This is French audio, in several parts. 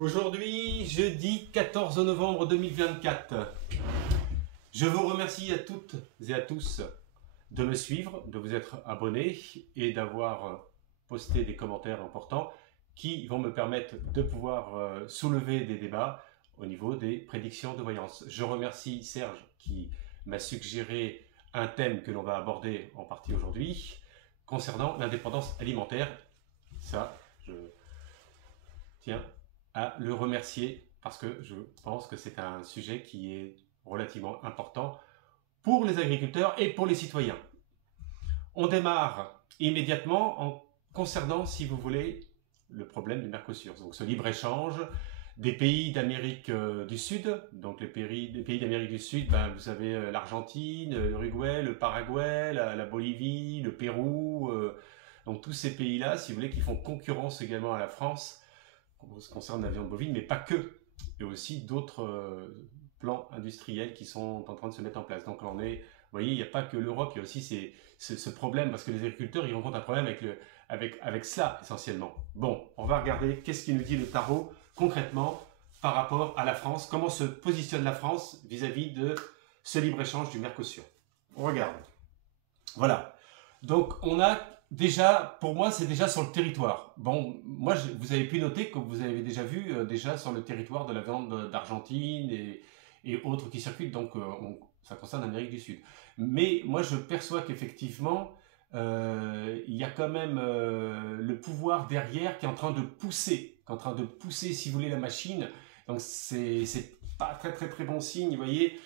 Aujourd'hui, jeudi 14 novembre 2024. Je vous remercie à toutes et à tous de me suivre, de vous être abonnés et d'avoir posté des commentaires importants qui vont me permettre de pouvoir soulever des débats au niveau des prédictions de voyance. Je remercie Serge qui m'a suggéré un thème que l'on va aborder en partie aujourd'hui concernant l'indépendance alimentaire. Ça, je tiens à le remercier parce que je pense que c'est un sujet qui est relativement important pour les agriculteurs et pour les citoyens. On démarre immédiatement en concernant, si vous voulez, le problème du Mercosur. Donc ce libre-échange des pays d'Amérique du Sud. Donc les pays d'Amérique du Sud, vous avez l'Argentine, l'Uruguay, le Paraguay, la Bolivie, le Pérou. Donc tous ces pays-là, si vous voulez, qui font concurrence également à la France en ce qui concerne la viande bovine, mais pas que. Il y a aussi d'autres plans industriels qui sont en train de se mettre en place. Donc on est, vous voyez, il n'y a pas que l'Europe, il y a aussi ce problème, parce que les agriculteurs, ils rencontrent un problème avec cela, essentiellement. Bon, on va regarder qu'est-ce qui nous dit le tarot, concrètement, par rapport à la France, comment se positionne la France vis-à-vis de ce libre-échange du Mercosur. On regarde. Voilà. Donc on a déjà, pour moi, c'est déjà sur le territoire. Bon, moi, vous avez pu noter que vous avez déjà vu déjà sur le territoire de la viande d'Argentine et autres qui circulent, donc ça concerne l'Amérique du Sud. Mais moi, je perçois qu'effectivement, il y a quand même le pouvoir derrière qui est en train de pousser, si vous voulez, la machine. Donc c'est pas très très très bon signe, vous voyez.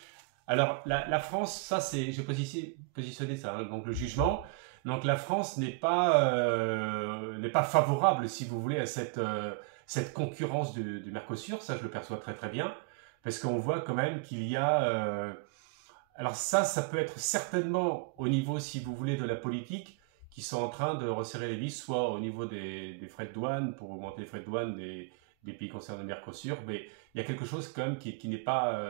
Alors la France, ça c'est, j'ai positionné ça, hein, donc le jugement. Donc la France n'est pas favorable, si vous voulez, à cette concurrence du Mercosur. Ça, je le perçois très très bien, parce qu'on voit quand même qu'il y a... alors ça peut être certainement au niveau, si vous voulez, de la politique, qui sont en train de resserrer les vis, soit au niveau des frais de douane, pour augmenter les frais de douane des pays concernés du Mercosur, mais il y a quelque chose quand même qui n'est pas,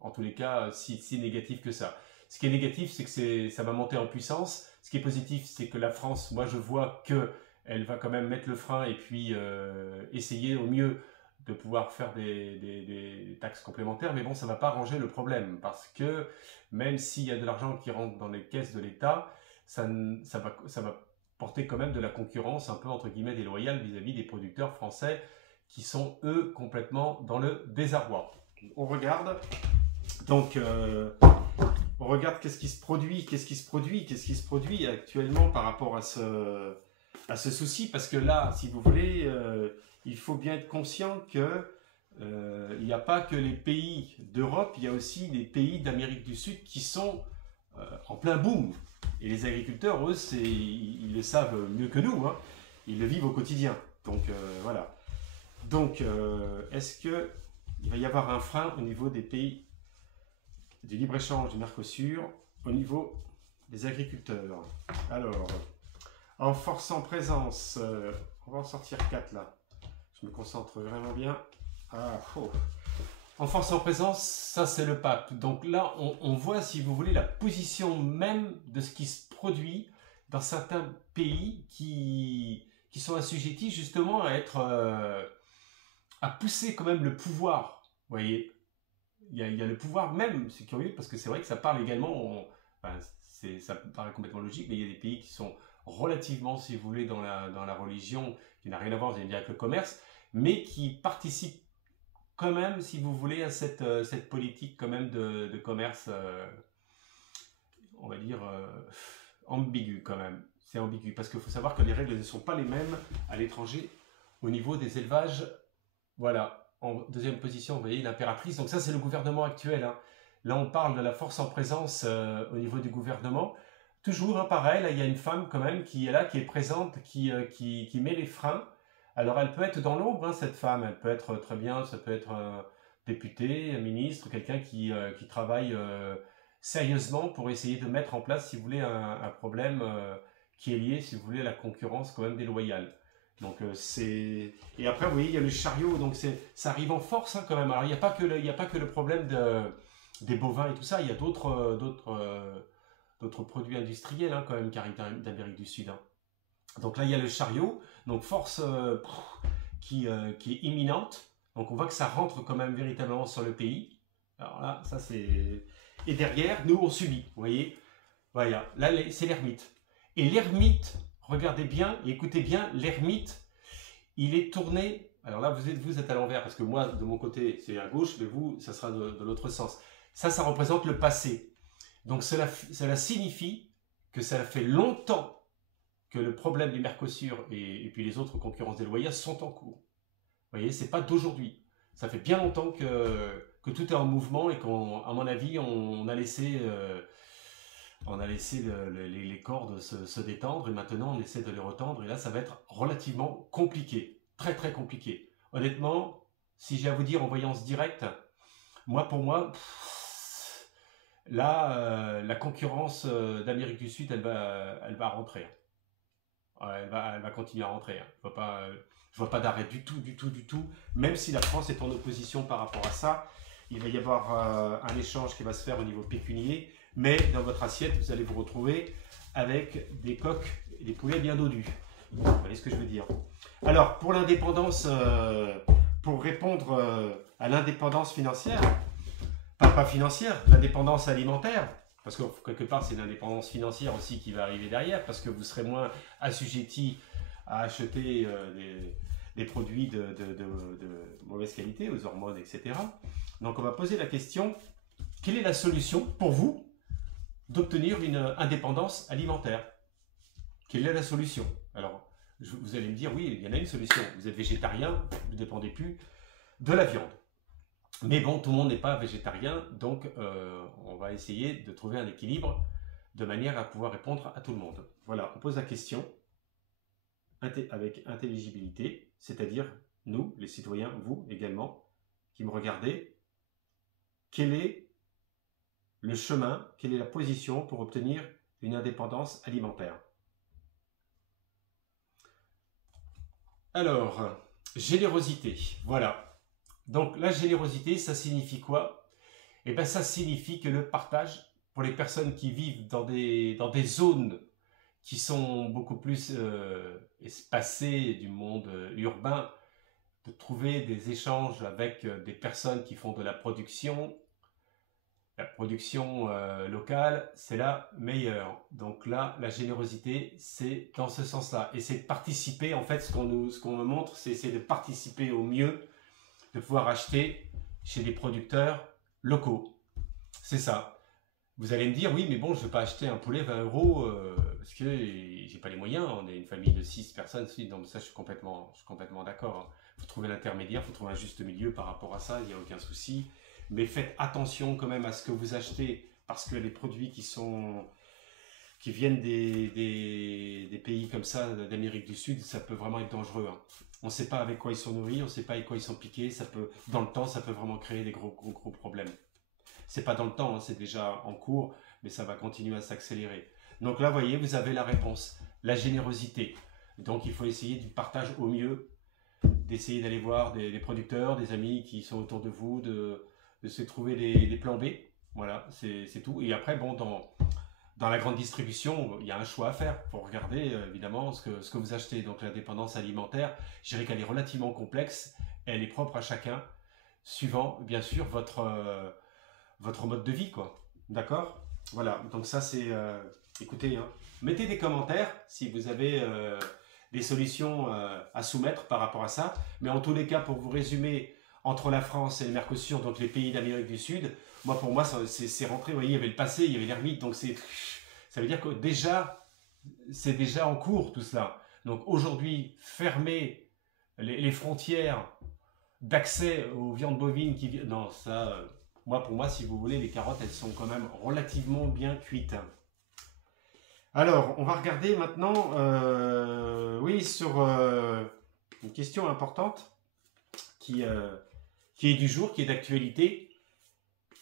en tous les cas, si négatif que ça. Ce qui est négatif, c'est que ça va monter en puissance. Ce qui est positif, c'est que la France, moi je vois qu'elle va quand même mettre le frein et puis essayer au mieux de pouvoir faire des taxes complémentaires, mais bon, ça ne va pas arranger le problème, parce que même s'il y a de l'argent qui rentre dans les caisses de l'État, ça va porter quand même de la concurrence un peu, entre guillemets, déloyale vis-à-vis des producteurs français qui sont, eux, complètement dans le désarroi. On regarde, donc, on regarde qu'est-ce qui se produit actuellement par rapport à ce souci, parce que là, si vous voulez, il faut bien être conscient que il n'y a pas que les pays d'Europe, il y a aussi des pays d'Amérique du Sud qui sont en plein boom. Et les agriculteurs, eux, ils le savent mieux que nous, hein. Ils le vivent au quotidien. Donc voilà. Donc, est-ce qu'il va y avoir un frein au niveau des pays du libre-échange du Mercosur, au niveau des agriculteurs? Alors, en force en présence, on va en sortir 4 là. Je me concentre vraiment bien. Ah, oh. En force en présence, ça c'est le pape. Donc là, on voit, si vous voulez, la position même de ce qui se produit dans certains pays qui sont assujettis justement à être... à pousser quand même le pouvoir. Vous voyez, il y a le pouvoir même, c'est curieux, parce que c'est vrai que ça parle également... enfin, ça paraît complètement logique, mais il y a des pays qui sont relativement, si vous voulez, dans la religion, qui n'a rien à voir, vous allez me dire, avec le commerce, mais qui participent quand même, si vous voulez, à cette politique quand même de commerce, on va dire, ambiguë quand même. C'est ambigu, parce qu'il faut savoir que les règles ne sont pas les mêmes à l'étranger au niveau des élevages. Voilà, en deuxième position, vous voyez, l'impératrice. Donc ça, c'est le gouvernement actuel, hein. Là, on parle de la force en présence au niveau du gouvernement. Toujours, hein, pareil, là, il y a une femme quand même qui est là, qui est présente, qui met les freins. Alors, elle peut être dans l'ombre, hein, cette femme. Elle peut être très bien, ça peut être un député, un ministre, quelqu'un qui travaille sérieusement pour essayer de mettre en place, si vous voulez, un problème qui est lié, si vous voulez, à la concurrence quand même déloyale. Donc c'est... Et après, vous voyez, il y a le chariot, donc ça arrive en force, hein, quand même. Alors, il n'y a pas que le problème des bovins et tout ça, il y a d'autres produits industriels, hein, quand même, qui arrivent d'Amérique du Sud, hein. Donc là, il y a le chariot, donc force qui est imminente. Donc on voit que ça rentre quand même véritablement sur le pays. Alors là, ça c'est... Et derrière, nous on subit, vous voyez. Voilà, là c'est l'ermite. Et l'ermite, regardez bien et écoutez bien, l'ermite, il est tourné... Alors là, vous êtes à l'envers, parce que moi, de mon côté, c'est à gauche, mais vous, ça sera de l'autre sens. Ça représente le passé. Donc cela signifie que ça fait longtemps que le problème du Mercosur et puis les autres concurrences déloyales sont en cours. Vous voyez, c'est pas d'aujourd'hui. Ça fait bien longtemps que tout est en mouvement et qu'à mon avis, on a laissé les cordes se détendre et maintenant on essaie de les retendre et là, ça va être relativement compliqué. Très très compliqué. Honnêtement, si j'ai à vous dire en voyance directe, pour moi, là, la concurrence d'Amérique du Sud, elle va rentrer. Elle va continuer à rentrer. Je vois pas d'arrêt du tout. Même si la France est en opposition par rapport à ça, il va y avoir un échange qui va se faire au niveau pécunier. Mais dans votre assiette, vous allez vous retrouver avec des coqs et des poulets bien dodus. Vous voyez ce que je veux dire? Alors, pour l'indépendance, pour répondre à l'indépendance financière, pas financière, l'indépendance alimentaire, parce que quelque part c'est l'indépendance financière aussi qui va arriver derrière, parce que vous serez moins assujetti à acheter des produits de mauvaise qualité, aux hormones, etc. Donc on va poser la question, quelle est la solution pour vous d'obtenir une indépendance alimentaire? Quelle est la solution? Alors, vous allez me dire, oui, il y en a une solution. Vous êtes végétarien, vous ne dépendez plus de la viande. Mais bon, tout le monde n'est pas végétarien, donc on va essayer de trouver un équilibre de manière à pouvoir répondre à tout le monde. Voilà, on pose la question avec intelligibilité, c'est-à-dire nous, les citoyens, vous également, qui me regardez, quel est le chemin, quelle est la position pour obtenir une indépendance alimentaire? Alors, générosité, voilà. Donc la générosité, ça signifie quoi? Eh bien, ça signifie que le partage, pour les personnes qui vivent dans des zones qui sont beaucoup plus espacées du monde urbain, de trouver des échanges avec des personnes qui font de la production locale, c'est la meilleure. Donc là, la générosité, c'est dans ce sens-là. Et c'est de participer, en fait, ce qu'on me montre, c'est de participer au mieux, de pouvoir acheter chez des producteurs locaux. C'est ça. Vous allez me dire, oui, mais bon, je ne vais pas acheter un poulet 20 € parce que j'ai pas les moyens. On est une famille de 6 personnes. Donc ça, je suis complètement d'accord. Il faut trouver l'intermédiaire, il faut trouver un juste milieu par rapport à ça, il n'y a aucun souci. Mais faites attention quand même à ce que vous achetez, parce que les produits qui viennent des pays comme ça, d'Amérique du Sud, ça peut vraiment être dangereux. Hein. On ne sait pas avec quoi ils sont nourris, on ne sait pas avec quoi ils sont piqués. Dans le temps, ça peut vraiment créer des gros problèmes. C'est pas dans le temps, hein, c'est déjà en cours, mais ça va continuer à s'accélérer. Donc là, vous voyez, vous avez la réponse, la générosité. Donc il faut essayer du partage au mieux, d'essayer d'aller voir des producteurs, des amis qui sont autour de vous, de se trouver des plans B. Voilà, c'est tout. Et après, bon, dans la grande distribution, il y a un choix à faire. Il faut regarder, évidemment, ce que vous achetez. Donc la dépendance alimentaire, je dirais qu'elle est relativement complexe. Elle est propre à chacun, suivant, bien sûr, votre mode de vie, quoi. D'accord? Voilà, donc ça, c'est... écoutez, hein, mettez des commentaires si vous avez des solutions à soumettre par rapport à ça. Mais en tous les cas, pour vous résumer, entre la France et le Mercosur, donc les pays d'Amérique du Sud, pour moi, c'est rentré. Vous voyez, il y avait le passé, il y avait l'ermite, donc ça veut dire que c'est déjà en cours tout cela. Donc aujourd'hui, fermer les frontières d'accès aux viandes bovines qui... Non, ça... pour moi, si vous voulez, les carottes, elles sont quand même relativement bien cuites. Alors, on va regarder maintenant, sur une question importante qui est du jour, qui est d'actualité,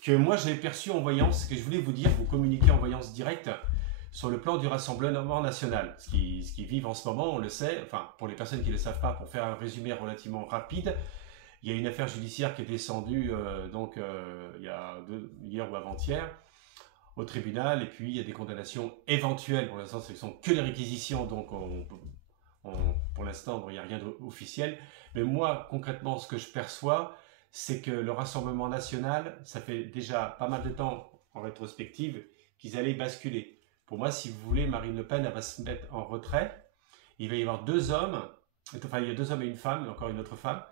que moi j'avais perçu en voyance, que je voulais vous communiquer en voyance directe sur le plan du Rassemblement national. Ce qui vivent en ce moment, on le sait, enfin, pour les personnes qui ne le savent pas, pour faire un résumé relativement rapide, il y a une affaire judiciaire qui est descendue hier ou avant-hier au tribunal, et puis il y a des condamnations éventuelles. Pour l'instant, ce ne sont que les réquisitions, donc on Pour l'instant, bon, il n'y a rien d'officiel. Mais moi, concrètement, ce que je perçois, c'est que le Rassemblement national, ça fait déjà pas mal de temps, en rétrospective, qu'ils allaient basculer. Pour moi, si vous voulez, Marine Le Pen, elle va se mettre en retrait. Il va y avoir deux hommes, enfin, il y a deux hommes et une femme, encore une autre femme,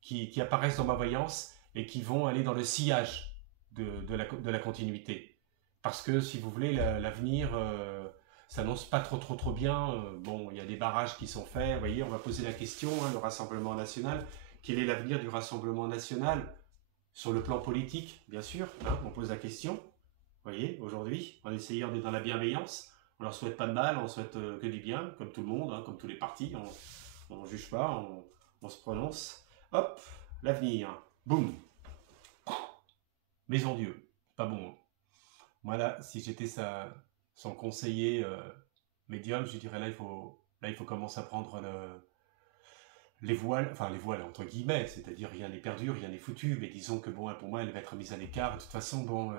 qui apparaissent dans ma voyance et qui vont aller dans le sillage de la continuité. Parce que, si vous voulez, l'avenir s'annonce pas trop bien. Bon, il y a des barrages qui sont faits. Vous voyez, on va poser la question, hein, le Rassemblement national. Quel est l'avenir du Rassemblement national sur le plan politique, bien sûr, hein, on pose la question. Vous voyez, aujourd'hui, en essayant d'être dans la bienveillance, on leur souhaite pas de mal, on souhaite que du bien, comme tout le monde, hein, comme tous les partis. On ne juge pas, on se prononce. Hop, l'avenir. Boum. Maison Dieu. Pas bon. Hein. Moi, là, si j'étais son conseiller médium, je dirais là, il faut commencer à prendre les voiles entre guillemets, c'est-à-dire rien n'est perdu, rien n'est foutu, mais disons que bon, pour moi, elle va être mise à l'écart. De toute façon, bon,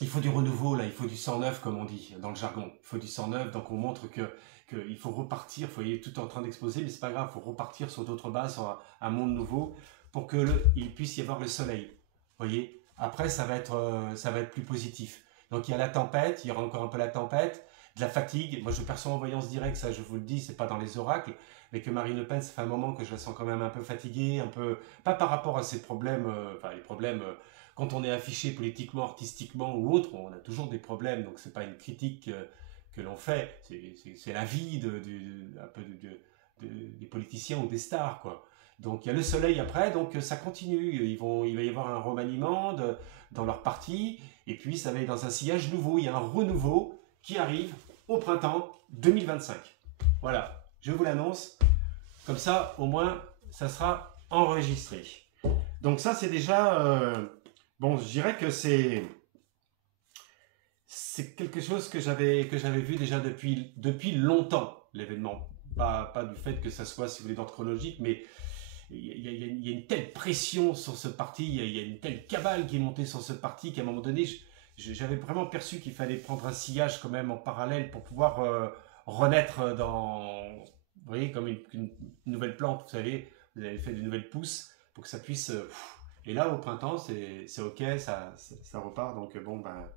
il faut du renouveau, là, il faut du sang neuf, comme on dit dans le jargon. Il faut du sang neuf, donc on montre qu'il faut repartir, vous voyez, tout est en train d'exploser, mais c'est pas grave, il faut repartir sur d'autres bases, sur un monde nouveau, pour qu'il puisse y avoir le soleil. Vous voyez, après, ça va être plus positif. Donc il y a la tempête, il y aura encore un peu la tempête, de la fatigue. Moi, je perçois en voyance directe, ça, je vous le dis, c'est pas dans les oracles, mais que Marine Le Pen, ça fait un moment que je la sens quand même un peu fatiguée, un peu, pas par rapport à ses problèmes, les problèmes. Quand on est affiché politiquement, artistiquement ou autre, on a toujours des problèmes, donc c'est pas une critique que l'on fait, c'est la vie un peu des politiciens ou des stars, quoi. Donc il y a le soleil après, donc ça continue, il va y avoir un remaniement dans leur parti, et puis ça va être dans un sillage nouveau, il y a un renouveau qui arrive au printemps 2025. Voilà, je vous l'annonce, comme ça au moins ça sera enregistré. Donc ça c'est déjà... Bon, je dirais que c'est quelque chose que j'avais vu déjà depuis longtemps, l'événement. Pas du fait que ça soit, si vous voulez, d'ordre chronologique, mais il y a une telle pression sur ce parti, il y a une telle cabale qui est montée sur ce parti qu'à un moment donné, j'avais vraiment perçu qu'il fallait prendre un sillage quand même en parallèle pour pouvoir renaître dans, vous voyez, comme une nouvelle plante, vous savez, vous avez fait de nouvelles pousses pour que ça puisse... Et là, au printemps, c'est ok, ça repart. Donc, bon, ben,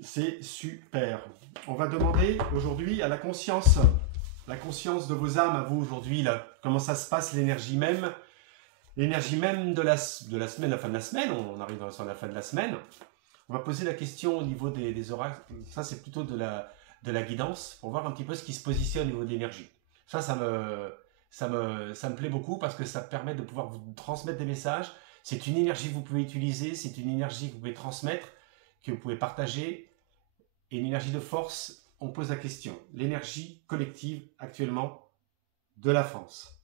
c'est super. On va demander aujourd'hui à la conscience de vos âmes, à vous aujourd'hui, là, comment ça se passe, l'énergie même de la semaine, la fin de la semaine. On arrive sur la fin de la semaine. On va poser la question au niveau des oracles. Ça, c'est plutôt de la guidance pour voir un petit peu ce qui se positionne au niveau de l'énergie. Ça me plaît beaucoup parce que ça permet de pouvoir vous transmettre des messages. C'est une énergie que vous pouvez utiliser, c'est une énergie que vous pouvez transmettre, que vous pouvez partager. Et une énergie de force, on pose la question. L'énergie collective actuellement de la France.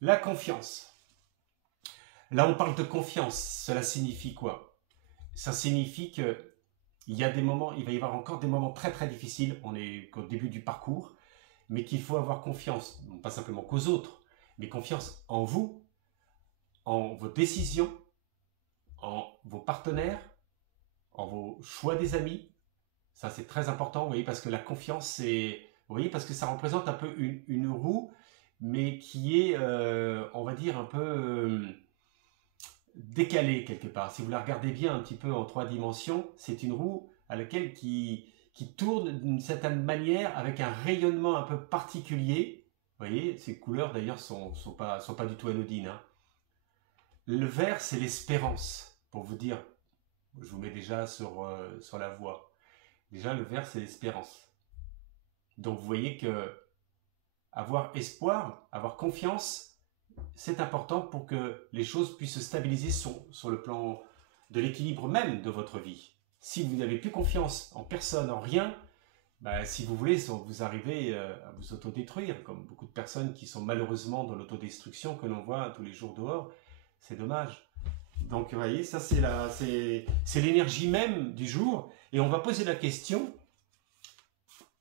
La confiance. Là, on parle de confiance. Cela signifie quoi? Ça signifie qu'il y a des moments, il va y avoir encore des moments très très difficiles. On est qu'au début du parcours. Mais qu'il faut avoir confiance, non pas simplement qu'aux autres, mais confiance en vous, en vos décisions, en vos partenaires, en vos choix des amis. Ça, c'est très important, vous voyez, parce que la confiance, c'est... Vous voyez, parce que ça représente un peu une roue, mais qui est, on va dire, un peu décalée quelque part. Si vous la regardez bien un petit peu en 3 dimensions, c'est une roue à laquelle qui tourne d'une certaine manière avec un rayonnement un peu particulier. Vous voyez, ces couleurs d'ailleurs sont pas du tout anodines. Hein. Le vert, c'est l'espérance, pour vous dire. Je vous mets déjà sur la voie. Déjà, le vert, c'est l'espérance. Donc, vous voyez que avoir espoir, avoir confiance, c'est important pour que les choses puissent se stabiliser sur le plan de l'équilibre même de votre vie. Si vous n'avez plus confiance en personne, en rien, bah, si vous voulez, vous arrivez à vous autodétruire, comme beaucoup de personnes qui sont malheureusement dans l'autodestruction que l'on voit tous les jours dehors. C'est dommage. Donc, vous voyez, ça c'est l'énergie même du jour. Et on va poser la question,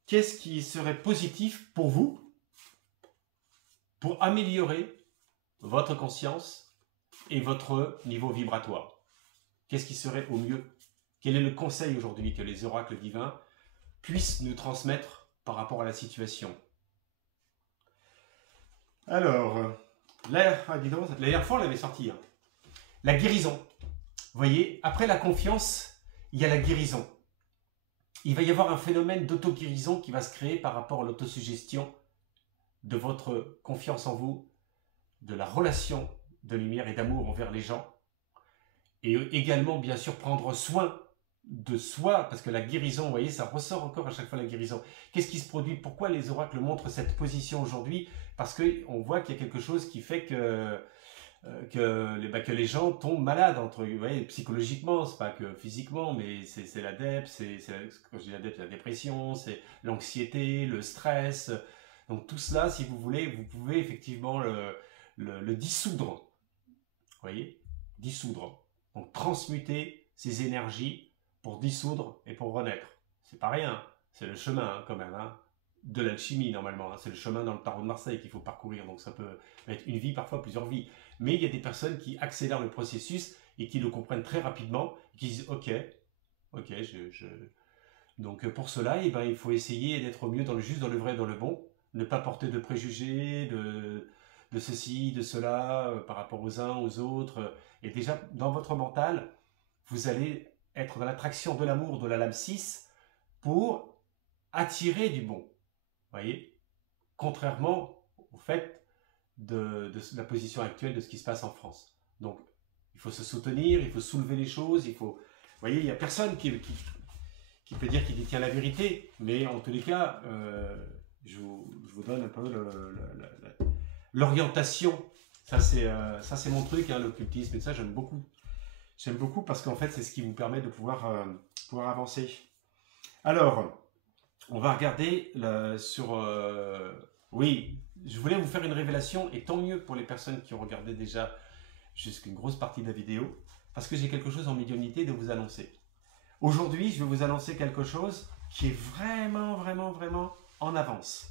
qu'est-ce qui serait positif pour vous pour améliorer votre conscience et votre niveau vibratoire? Qu'est-ce qui serait au mieux? Quel est le conseil aujourd'hui que les oracles divins puisse nous transmettre par rapport à la situation. Alors, là, dis donc, la dernière fois, on l'avait sorti. Hein. La guérison. Vous voyez, après la confiance, il y a la guérison. Il va y avoir un phénomène d'auto-guérison qui va se créer par rapport à l'autosuggestion de votre confiance en vous, de la relation de lumière et d'amour envers les gens. Et également, bien sûr, prendre soin de soi, parce que la guérison, vous voyez, ça ressort encore à chaque fois la guérison. Qu'est-ce qui se produit? Pourquoi les oracles montrent cette position aujourd'hui? Parce qu'on voit qu'il y a quelque chose qui fait que les gens tombent malades, vous voyez, psychologiquement, c'est pas que physiquement, mais c'est la dep, quand je dis la dep, c'est la dépression, c'est l'anxiété, le stress. Donc tout cela, si vous voulez, vous pouvez effectivement le dissoudre. Vous voyez? Dissoudre. Donc transmuter ces énergies pour dissoudre et pour renaître. C'est pas rien, c'est le chemin hein, quand même, hein, de l'alchimie normalement. Hein. C'est le chemin dans le tarot de Marseille qu'il faut parcourir, donc ça peut être une vie, parfois plusieurs vies. Mais il y a des personnes qui accélèrent le processus et qui le comprennent très rapidement, qui disent ok, Donc pour cela, eh ben, il faut essayer d'être au mieux dans le juste, dans le vrai, dans le bon, ne pas porter de préjugés, de ceci, de cela, par rapport aux uns, aux autres. Et déjà, dans votre mental, vous allez être dans l'attraction de l'amour de la lame 6 pour attirer du bon. Voyez, contrairement au fait de la position actuelle de ce qui se passe en France. Donc, il faut se soutenir, il faut soulever les choses, il faut... Vous voyez, il n'y a personne qui peut dire qu'il détient la vérité, mais en tous les cas, je vous donne un peu l'orientation. Ça, c'est mon truc, hein, l'occultisme, et ça, j'aime beaucoup. J'aime beaucoup parce qu'en fait, c'est ce qui vous permet de pouvoir avancer. Alors, on va regarder sur... oui, je voulais vous faire une révélation, et tant mieux pour les personnes qui ont regardé déjà jusqu'à une grosse partie de la vidéo, parce que j'ai quelque chose en médiumnité de vous annoncer. Aujourd'hui, je vais vous annoncer quelque chose qui est vraiment, vraiment, vraiment en avance.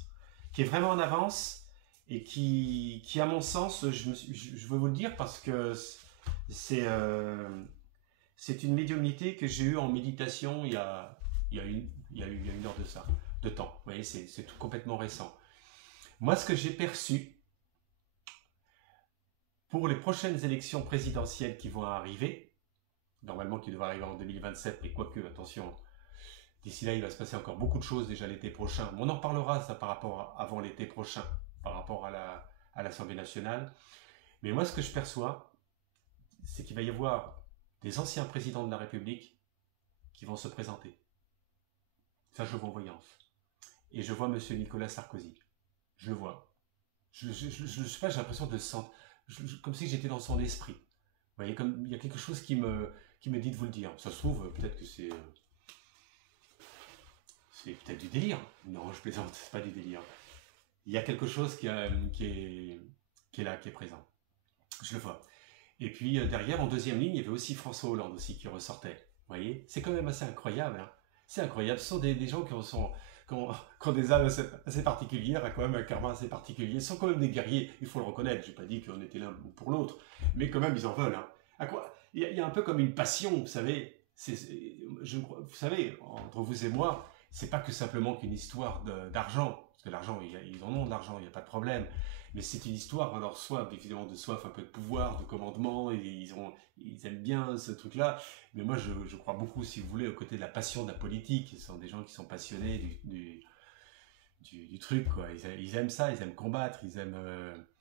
Qui est vraiment en avance et qui à mon sens, je veux vous le dire parce que c'est une médiumnité que j'ai eue en méditation il y a une heure de temps. Vous voyez, c'est tout complètement récent. Moi, ce que j'ai perçu pour les prochaines élections présidentielles qui vont arriver, normalement qui devraient arriver en 2027, mais quoique, attention, d'ici là, il va se passer encore beaucoup de choses déjà l'été prochain. On en reparlera ça par rapport avant l'été prochain, par rapport à l'Assemblée nationale. Mais moi, ce que je perçois, c'est qu'il va y avoir des anciens présidents de la République qui vont se présenter. Ça, je vois en voyance. Et je vois M. Nicolas Sarkozy. Je le vois. Je sais pas, j'ai l'impression de sentir, comme si j'étais dans son esprit. Vous voyez, comme il y a quelque chose qui me dit de vous le dire. Ça se trouve, peut-être que c'est peut-être du délire. Non, je plaisante, c'est pas du délire. Il y a quelque chose qui est là, qui est présent. Je le vois. Et puis derrière, en deuxième ligne, il y avait aussi François Hollande aussi qui ressortait. Vous voyez, c'est quand même assez incroyable. Hein. C'est incroyable. Ce sont des gens qui ont des âmes assez particulières, quand même un karma assez particulier. Ce sont quand même des guerriers, il faut le reconnaître. Je n'ai pas dit qu'on était l'un pour l'autre, mais quand même, ils en veulent. Hein. À quoi il y a un peu comme une passion, vous savez. Vous savez, entre vous et moi, c'est pas que simplement qu'une histoire d'argent. Parce que l'argent, ils en ont de l'argent, il n'y a pas de problème. Mais c'est une histoire, alors évidemment de soif, un peu de pouvoir, de commandement, et ils aiment bien ce truc-là. Mais moi, je crois beaucoup, si vous voulez, aux côtés de la passion de la politique. Ce sont des gens qui sont passionnés du truc, quoi. Ils aiment ça, ils aiment combattre, ils aiment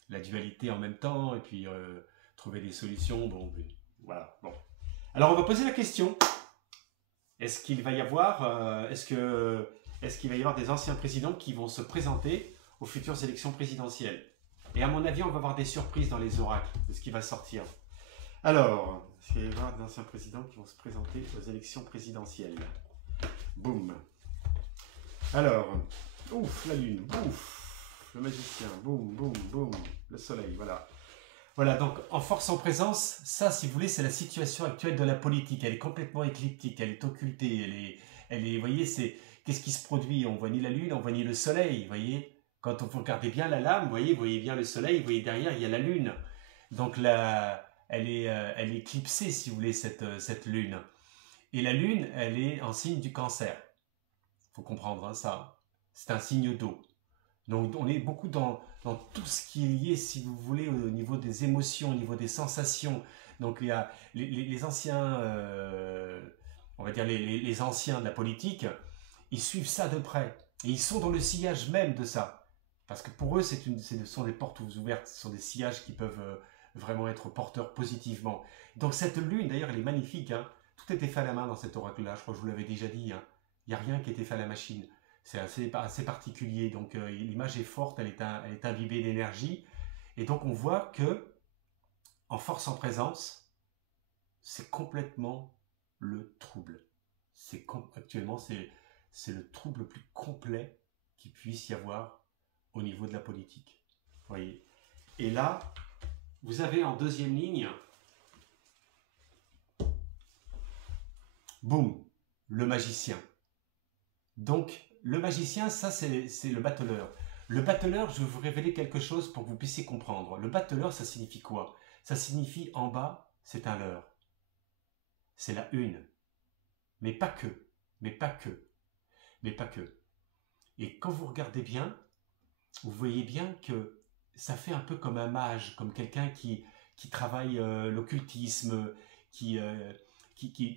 la dualité en même temps, et puis trouver des solutions. Bon, voilà. Bon. Alors, on va poser la question. Est-ce qu'il va y avoir, est-ce qu'il va y avoir des anciens présidents qui vont se présenter aux futures élections présidentielles? Et à mon avis, on va avoir des surprises dans les oracles de ce qui va sortir. Alors, est-ce qu'il va y avoir des anciens présidents qui vont se présenter aux élections présidentielles? Boum. Alors, ouf, la lune, ouf, le magicien, boum, boum, boum, le soleil, voilà. Voilà, donc en force en présence, ça, si vous voulez, c'est la situation actuelle de la politique. Elle est complètement écliptique, elle est occultée, vous voyez, qu'est-ce qui se produit? On voit ni la lune, on voit ni le soleil, vous voyez. Quand vous regardez bien la lame, vous voyez bien le soleil, vous voyez derrière, il y a la lune. Donc là, elle est éclipsée, si vous voulez, cette lune. Et la lune, elle est en signe du cancer. faut comprendre hein, ça. C'est un signe d'eau. Donc on est beaucoup dans tout ce qui est lié, si vous voulez, au niveau des émotions, au niveau des sensations. Donc il y a les anciens, on va dire les anciens de la politique, ils suivent ça de près. Et ils sont dans le sillage même de ça. Parce que pour eux, ce sont des portes ouvertes, ce sont des sillages qui peuvent vraiment être porteurs positivement. Donc cette lune, d'ailleurs, elle est magnifique. Hein. Tout était fait à la main dans cet oracle-là, je crois que je vous l'avais déjà dit. Hein. Il n'y a rien qui était fait à la machine. C'est assez particulier. Donc l'image est forte, elle est imbibée d'énergie. Et donc on voit que, en force en présence, c'est complètement le trouble. Actuellement, c'est le trouble le plus complet qu'il puisse y avoir au niveau de la politique. Voyez. Et là, vous avez en deuxième ligne, boum, le magicien. Donc, le magicien, ça c'est le battleur. Le battleur, je vais vous révéler quelque chose pour que vous puissiez comprendre. Le battleur, ça signifie quoi? Ça signifie en bas, c'est un leurre. C'est la une. Mais pas que. Mais pas que. Mais pas que. Et quand vous regardez bien, vous voyez bien que ça fait un peu comme un mage, comme quelqu'un qui travaille l'occultisme, qui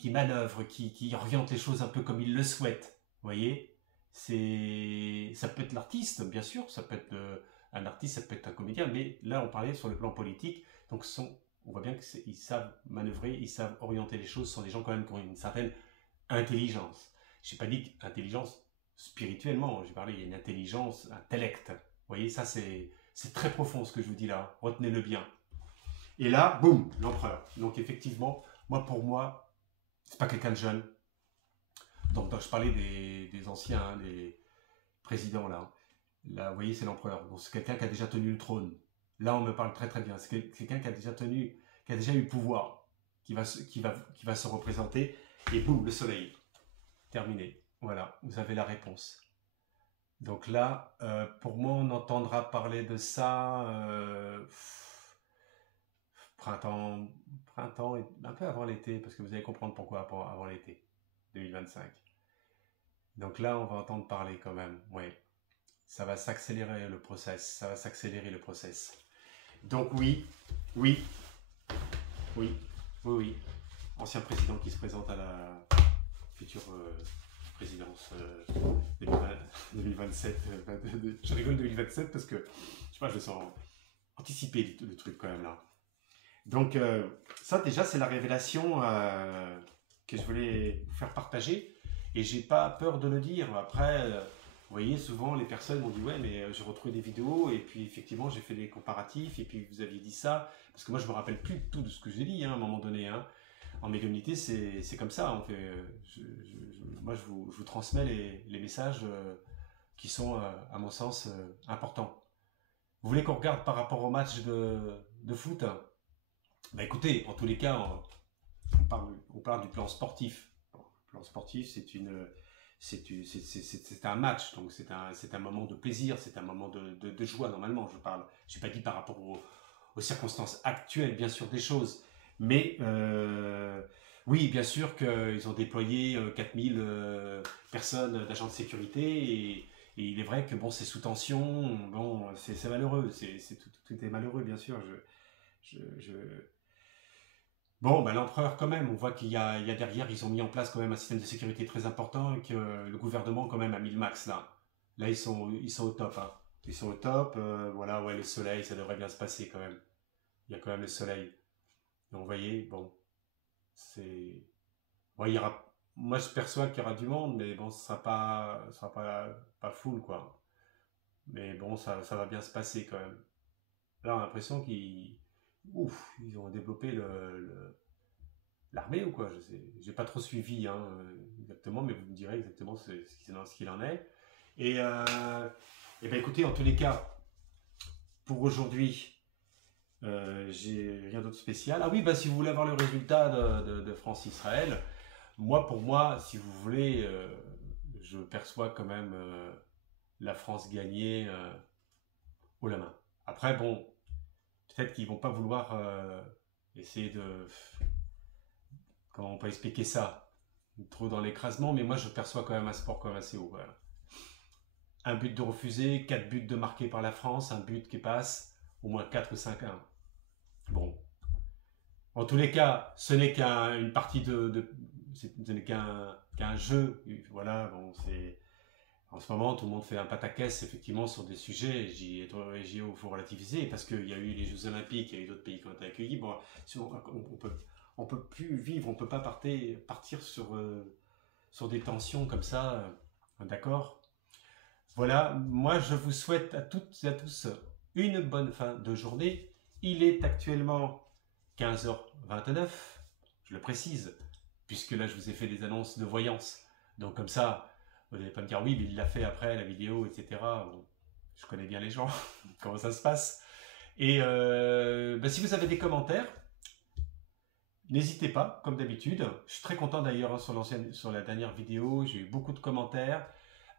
manœuvre, qui oriente les choses un peu comme il le souhaite. Vous voyez, ça peut être l'artiste, bien sûr, ça peut être un artiste, ça peut être un comédien, mais là on parlait sur le plan politique, donc on voit bien qu'ils savent manœuvrer, ils savent orienter les choses, ce sont des gens quand même qui ont une certaine intelligence. Je n'ai pas dit intelligence spirituellement, j'ai parlé, il y a une intelligence, intellect. Vous voyez, ça c'est très profond ce que je vous dis là, retenez-le bien. Et là, boum, l'empereur. Donc effectivement, pour moi, c'est pas quelqu'un de jeune. Donc je parlais des anciens, hein, des présidents là. Là, vous voyez, c'est l'empereur. Donc c'est quelqu'un qui a déjà tenu le trône. Là, on me parle très très bien. C'est quelqu'un qui a déjà eu le pouvoir, qui va se représenter. Et boum, le soleil. Terminé. Voilà, vous avez la réponse. Donc là, pour moi, on entendra parler de ça printemps, et un peu avant l'été, parce que vous allez comprendre pourquoi avant l'été 2025. Donc là, on va entendre parler quand même, oui. Ça va s'accélérer le process, Donc oui, oui, oui, oui, oui. Ancien président qui se présente à la future présidence 2027. Je rigole 2027 parce que, je sais pas, je sens anticiper le truc quand même là. Donc ça déjà c'est la révélation que je voulais vous faire partager et j'ai pas peur de le dire. Après, vous voyez, souvent les personnes m'ont dit ouais mais j'ai retrouvé des vidéos et puis effectivement j'ai fait des comparatifs et puis vous aviez dit ça parce que moi je me rappelle plus tout de ce que j'ai dit hein, à un moment donné. Hein. En médiumnité c'est comme ça. On fait, moi je vous transmets les messages qui sont à mon sens importants. Vous voulez qu'on regarde par rapport au match de foot? Bah écoutez, en tous les cas, on parle du plan sportif. Le plan sportif, c'est un match, donc c'est un moment de plaisir, c'est un moment de joie, normalement, je parle. Je n'ai pas dit par rapport aux circonstances actuelles, bien sûr, des choses. Mais oui, bien sûr qu'ils ont déployé 4000 personnes d'agents de sécurité et il est vrai que bon, c'est sous tension, bon, c'est malheureux, tout est malheureux, bien sûr. Bon, bah, l'empereur quand même, on voit qu'il y a derrière, ils ont mis en place quand même un système de sécurité très important et que le gouvernement quand même a mis le max là. Là, ils sont au top. Hein. Ils sont au top, voilà, ouais, le soleil, ça devrait bien se passer quand même. Il y a quand même le soleil. Donc, vous voyez, bon, c'est... Bon, il y aura... Moi, je perçois qu'il y aura du monde, mais bon, ce sera pas full, quoi. Mais bon, ça va bien se passer quand même. Là, on a l'impression ils ont développé l'armée ou quoi, je sais, j'ai pas trop suivi hein, exactement, mais vous me direz exactement ce qu'il en est. Et ben écoutez, en tous les cas, pour aujourd'hui, j'ai rien d'autre spécial. Ah oui, bah si vous voulez avoir le résultat de France-Israël, pour moi, si vous voulez, je perçois quand même la France gagner haut la main. Après, bon, peut-être qu'ils vont pas vouloir essayer de... Comment on peut expliquer ça? trop dans l'écrasement, mais moi je perçois quand même un sport comme assez haut. Voilà. Un but de refusé, 4 buts de marqués par la France, un but qui passe, au moins 4 ou 5-1. Bon. En tous les cas, ce n'est qu'une partie ce n'est qu'un jeu. Voilà, bon, c'est... En ce moment, tout le monde fait un pataquès, effectivement, sur des sujets. Il faut relativiser, parce qu'il y a eu les Jeux Olympiques, il y a eu d'autres pays qui ont été accueillis. Bon, on peut plus vivre, on peut pas partir sur des tensions comme ça, d'accord? Voilà, moi je vous souhaite à toutes et à tous une bonne fin de journée. Il est actuellement 15h29, je le précise, puisque là je vous ai fait des annonces de voyance. Donc comme ça, vous n'allez pas me dire oui, mais il l'a fait après la vidéo, etc. Bon, je connais bien les gens, comment ça se passe. Et si vous avez des commentaires, n'hésitez pas, comme d'habitude. Je suis très content d'ailleurs sur la dernière vidéo, j'ai eu beaucoup de commentaires.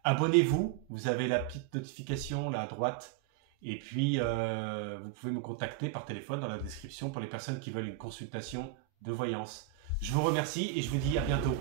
Abonnez-vous, vous avez la petite notification là à droite. Et puis, vous pouvez me contacter par téléphone dans la description pour les personnes qui veulent une consultation de voyance. Je vous remercie et je vous dis à bientôt.